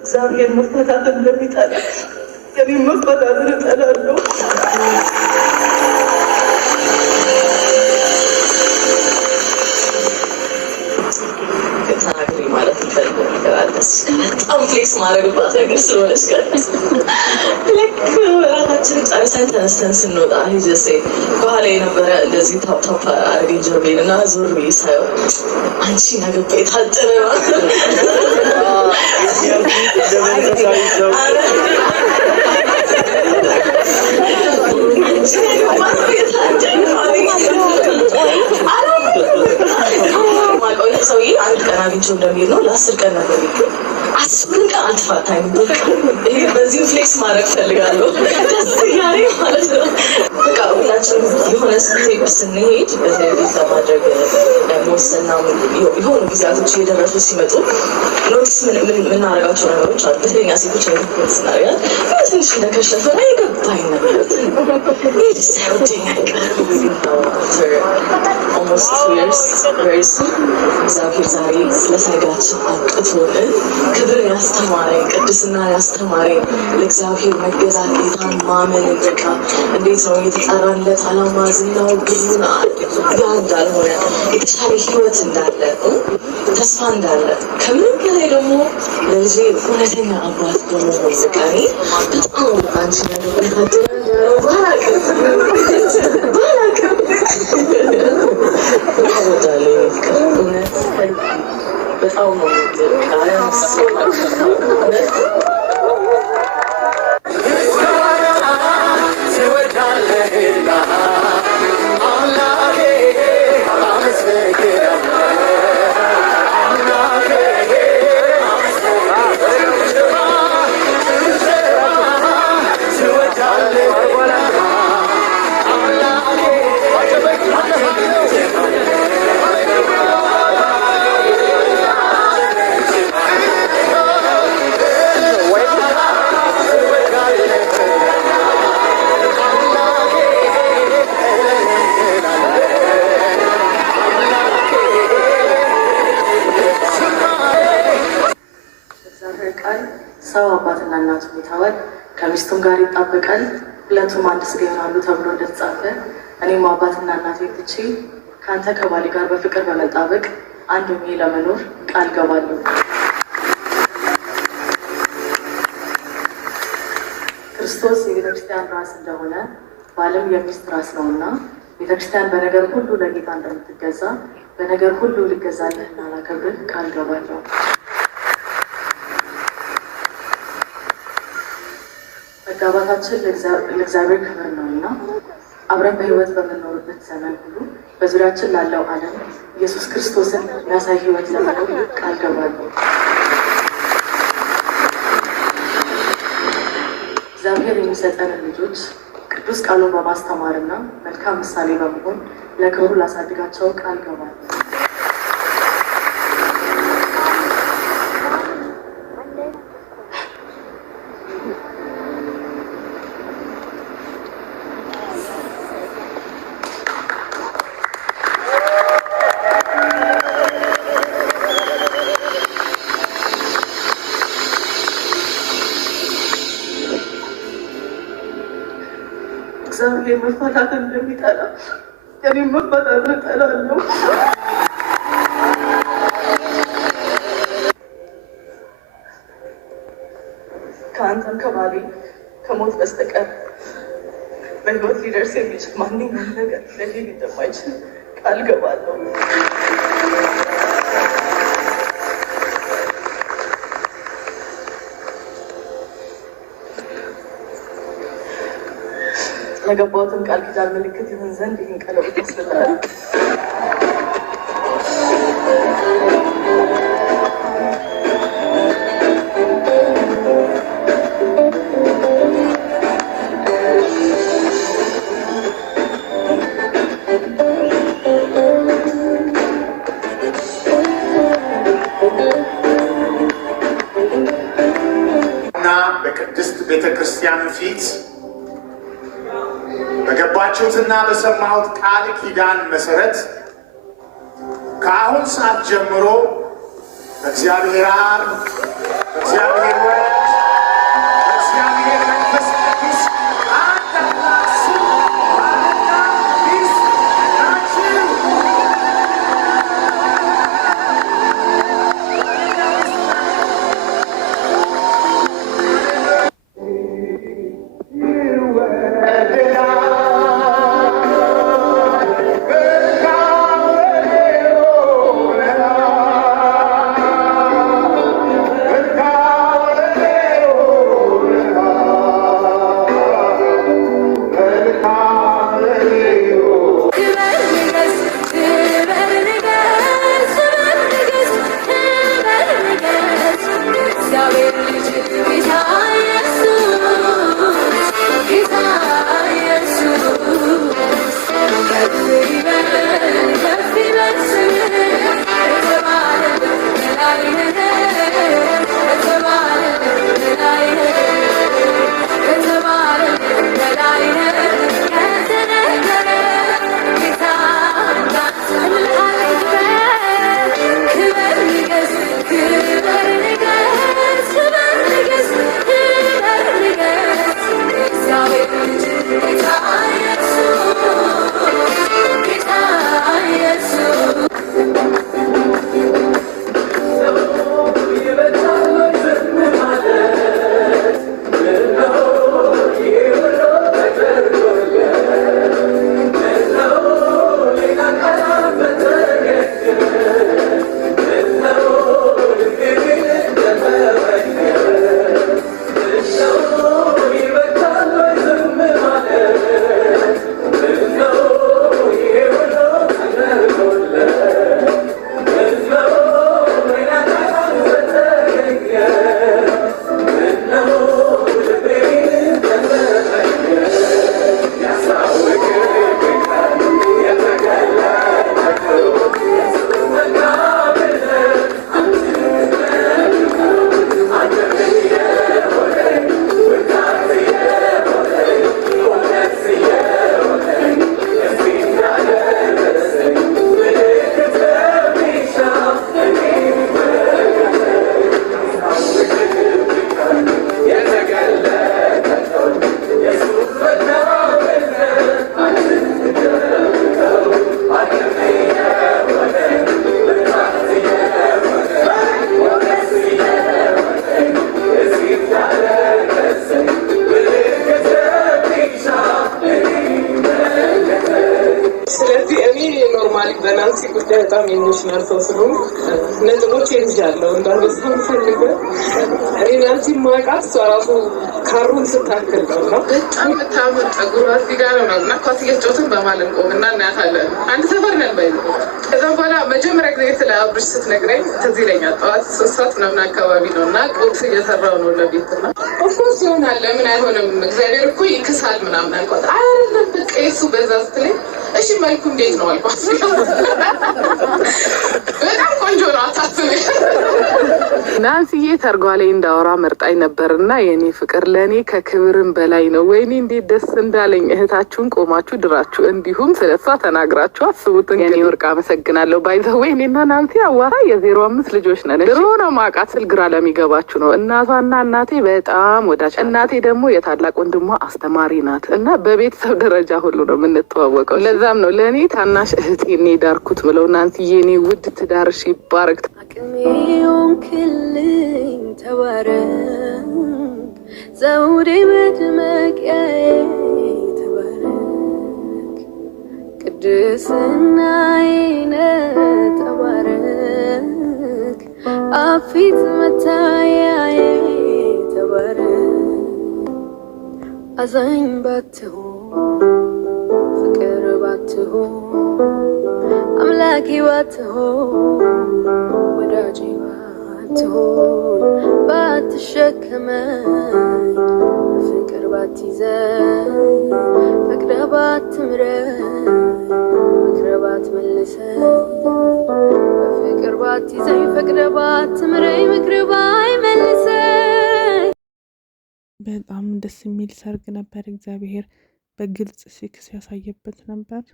እግዚአብሔር መፈታትን እንደሚጠላ እኔም መፈታትን እጠላለሁ። ተናግሪ ማለት የሚፈልገው ነገር አለ። በጣም ፍሌክስ ማድረግባት ነገር ስለሆነች ልክ ራሳችንን ጨርሰን ተነስተን ስንወጣ ሂጀሴ በኋላ የነበረ እንደዚህ ታፕታፕ አድርገኝ ጀርቤን እና ዞር ብዬ ሳየው አንቺ ነገባ የታጠረ ሰውዬ አንድ ቀን አግኝቼው እንደሚሄድ ነው። ለ10 ቀን ነበር ይገኝ 10 ቀን አልተፋታኝ። ይሄ በዚህ ፍሌክስ ማድረግ ፈልጋለሁ። ደስ እያለኝ ማለት ነው። በቃ ሁላችንም የሆነ ስቴፕ ስንሄድ ቤት ለማድረግ መወሰንና የሆኑ ጊዜያቶች እየደረሱ ሲመጡ ኖቲስ የምናደርጋቸው ነገሮች አሉ። በተለኛ ሴቶች አይነት ስናደርጋል ትንሽ እንደከሸፈ ላይ የገባኝ ነገር ይህ ደስ ያወደኝ አይቀርም። almost 2 years very soon እግዚአብሔር ዛሬ ስለሰርጋችን አቅቶልን ክብርን ያስተማረኝ ቅድስና ያስተማረኝ ለእግዚአብሔር መገዛት ጌታን ማመን በቃ እንዴት ነው የተጠራለት ዓላማ ዝናው ግቡን ያ እንዳልሆነ የተሻለ ህይወት እንዳለ ተስፋ እንዳለ ከምንም በላይ ደግሞ ለልጄ እውነተኛ አባት በመሆን ስቃኔ በጣም አንቺ ነገር በጣም ነው ሰው አባትና እናቱን ይተዋል፣ ከሚስቱም ጋር ይጣበቃል፣ ሁለቱም አንድ ሥጋ ይሆናሉ ተብሎ እንደተጻፈ እኔም አባትና እናቴን ትቼ ከአንተ ከባሌ ጋር በፍቅር በመጣበቅ አንድ ሆኜ ለመኖር ቃል ገባለሁ። ክርስቶስ የቤተክርስቲያን ራስ እንደሆነ ባልም የሚስት ራስ ነውና ቤተክርስቲያን በነገር ሁሉ ለጌታ እንደምትገዛ በነገር ሁሉ ልገዛልህና ላከብርህ ቃል ገባለሁ። መጋባታችን ለእግዚአብሔር ክብር ነውና አብረን በህይወት በምንኖርበት ዘመን ሁሉ በዙሪያችን ላለው ዓለም ኢየሱስ ክርስቶስን የሚያሳይ ህይወት ለመኖር ቃል ገባለሁ። እግዚአብሔር የሚሰጠንን ልጆች ቅዱስ ቃሉን በማስተማርና መልካም ምሳሌ በመሆን ለክብሩ ላሳድጋቸው ቃል ገባለሁ። እግዚአብሔር መፈታትን እንደሚጠላ እኔም መፈታትን እጠላለሁ። ከአንተም ከባሌ ከሞት በስተቀር በህይወት ሊደርስ የሚችል ማንኛውም ነገር ለሌል እንደማይችል ቃል ገባለሁ። ለገባሁትም ቃል ኪዳን ምልክት ይሁን ዘንድ ይህን ቀለበት ያስፈልጋል። እና በቅድስት ቤተክርስቲያን ፊት ባነበባችሁትና በሰማሁት ቃል ኪዳን መሰረት ከአሁን ሰዓት ጀምሮ በእግዚአብሔር አብ፣ በእግዚአብሔር ወልድ፣ በእግዚአብሔር መንፈስ ቅዱስ አንድ አምላክ ስም ባልና ሚስት ናችሁ። በናንሲ ጉዳይ በጣም ኢሞሽናል ሰው ስለሆንኩ ነጥቦች ይይዛለሁ እንዳልበሳም ፈልገው እኔ ናንሲ ማውቃት እሷ ራሱ ካሩን ስታክል ነው። በጣም የምታምር ፀጉሯ እዚህ ጋር ነው እና ኳስ እየተጫወትን በማለም ቆምና እናያታለን። አንድ ሰፈር ነን ባይ ነው። ከዛም በኋላ መጀመሪያ ጊዜ ስለ አብርሽ ስትነግረኝ ትዝ ይለኛል። ጠዋት 3 ሰዓት ምናምን አካባቢ ነው እና ቁርስ እየሰራሁ ነው ለቤት እና ኦፍኮርስ ይሆናል ለምን አይሆንም እግዚአብሔር እኮ ይክሳል ምናምን አልኳት። አይደለም በቃ የሱ በዛ ስትለኝ እሺ መልኩ እንዴት ነው አልኳት። በጣም ቆንጆ ነው አታስቢ። ናንሲዬ ተርጓ ላይ እንዳወራ መርጣኝ ነበርና የኔ ፍቅር ለእኔ ከክብርም በላይ ነው። ወይኔ እንዴት ደስ እንዳለኝ እህታችሁን ቆማችሁ ድራችሁ እንዲሁም ስለሷ ተናግራችሁ አስቡት። የኔ ወርቅ አመሰግናለሁ። ባይዘወይ እኔና ናንሲ አዋራ የ05 ልጆች ነን። ድሮ ነው ማውቃት ስል ግራ ለሚገባችሁ ነው። እናቷና እናቴ በጣም ወዳጅ፣ እናቴ ደግሞ የታላቅ ወንድሟ አስተማሪ ናት እና በቤተሰብ ደረጃ ሁሉ ነው የምንተዋወቀው። ለዛም ነው ለእኔ ታናሽ እህቴ እኔ ዳርኩት ብለው ናንሲዬ እኔ ውድ ትዳርሽ ይባረክ። አቅሜውን ክልኝ ተባረክ ዘውዴ መድመቂያዬ ተባረክ ቅድስናዬ ተባረክ አፊት መታያዬ ተባረክ አዛኝ ባትሆን ፍቅር ባትሆን አምላኬ ባትሆን ወዳጄ ባትሆን ባትሸከመኝ ፍቅር ባትይዘኝ ፍቅር ባትምረኝ ፍቅር ባትመልሰኝ ፍቅር ባትይዘኝ ፍቅር ባትምረኝ ፍቅር ባይመልሰኝ። በጣም ደስ የሚል ሰርግ ነበር። እግዚአብሔር በግልጽ ሲክስ ያሳየበት ነበር።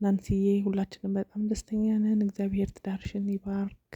ናንሲዬ ሁላችንም በጣም ደስተኛ ነን። እግዚአብሔር ትዳርሽን ይባርክ።